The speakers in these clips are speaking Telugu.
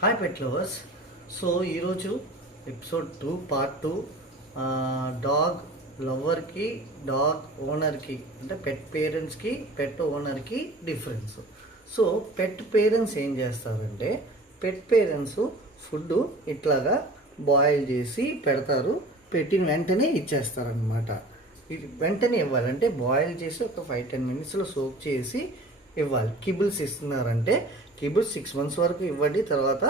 Hi pet lovers. సో ఈరోజు ఎపిసోడ్ 2 పార్ట్ 2 డాగ్ లవర్కి డాగ్ ఓనర్కి అంటే పెట్ పేరెంట్స్కి పెట్ ఓనర్కి డిఫరెన్స్. సో పెట్ పేరెంట్స్ ఏం చేస్తారంటే పెట్ పేరెంట్స్ ఫుడ్ ఇట్లాగా బాయిల్ చేసి పెడతారు, పెట్టిన వెంటనే ఇచ్చేస్తారనమాట. ఇది వెంటనే ఇవ్వాలంటే బాయిల్ చేసి ఒక 5-10 మినిట్స్లో సోక్ చేసి ఇవ్వాలి. కిబుల్స్ ఇస్తున్నారంటే కిబుల్స్ 6 months వరకు ఇవ్వండి, తర్వాత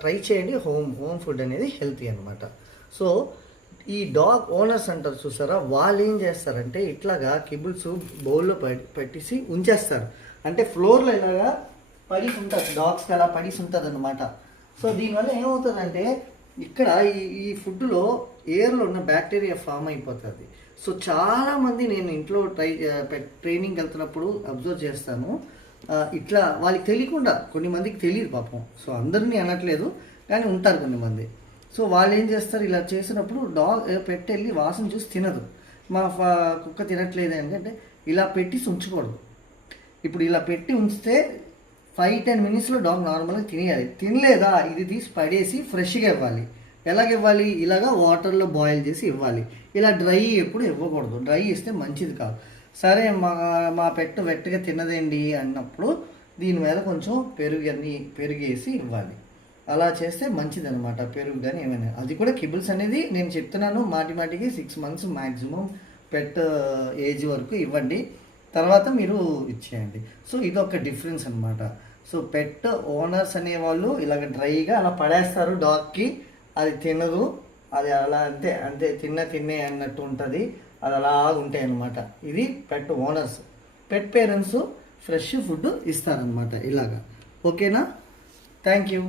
ట్రై చేయండి. హోమ్ ఫుడ్ అనేది హెల్తీ అనమాట. సో ఈ డాగ్ ఓనర్స్ అంటారు చూసారా, వాళ్ళు ఏం చేస్తారంటే ఇట్లాగా కిబుల్స్ బౌల్లో పెట్టేసి ఉంచేస్తారు. అంటే ఫ్లోర్లో ఇలాగా పడిసి ఉంటుంది, డాగ్స్కి అలా పడిసి ఉంటుంది అనమాట. సో దీనివల్ల ఏమవుతుందంటే ఇక్కడ ఈ ఫుడ్లో ఎయిర్లో ఉన్న బ్యాక్టీరియా ఫామ్ అయిపోతుంది. సో చాలామంది నేను ఇంట్లో ట్రైనింగ్ వెళ్తున్నప్పుడు అబ్జర్వ్ చేస్తాను, ఇట్లా వాళ్ళకి తెలియకుండా, కొన్ని మందికి తెలియదు పాపం. సో అందరినీ అనట్లేదు కానీ ఉంటారు కొంతమంది. సో వాళ్ళు ఏం చేస్తారు, ఇలా చేసినప్పుడు వెళ్ళి వాసన చూసి తినదు. మా కుక్క తినట్లేదు అంటే ఇలా పెట్టి ఉంచకూడదు. ఇప్పుడు ఇలా పెట్టి ఉంచితే 5-10 మినిట్స్లో డాగ్ నార్మల్గా తినేయాలి. తినలేదా ఇది తీసి పడేసి ఫ్రెష్గా ఇవ్వాలి. ఎలాగ ఇవ్వాలి, ఇలాగా వాటర్లో బాయిల్ చేసి ఇవ్వాలి. ఇలా డ్రై ఎప్పుడు ఇవ్వకూడదు, డ్రై ఇస్తే మంచిది కాదు. సరే మా పెట్ వెట్టగా తినదండి అన్నప్పుడు దీని మీద కొంచెం పెరుగేసి ఇవ్వాలి. అలా చేస్తే మంచిది అనమాట. పెరుగు కానీ ఏమైనా, అది కూడా కిబుల్స్ అనేది నేను చెప్తున్నాను మాటికి 6 months మ్యాక్సిమం పెట్ ఏజ్ వరకు ఇవ్వండి, తర్వాత మీరు ఇచ్చేయండి. సో ఇది ఒక డిఫరెన్స్ అనమాట. సో పెట్ ఓనర్స్ అనేవాళ్ళు ఇలాగ డ్రైగా అలా పడేస్తారు డాగ్కి, అది తినదు, అది అలా అంతే తిన్నే అన్నట్టు ఉంటుంది, అది అలా ఉంటాయి అన్నమాట. ఇది పెట్ owners. Pet parents fresh food ఇస్తారనమాట ఇలాగా. ఓకేనా? Thank you.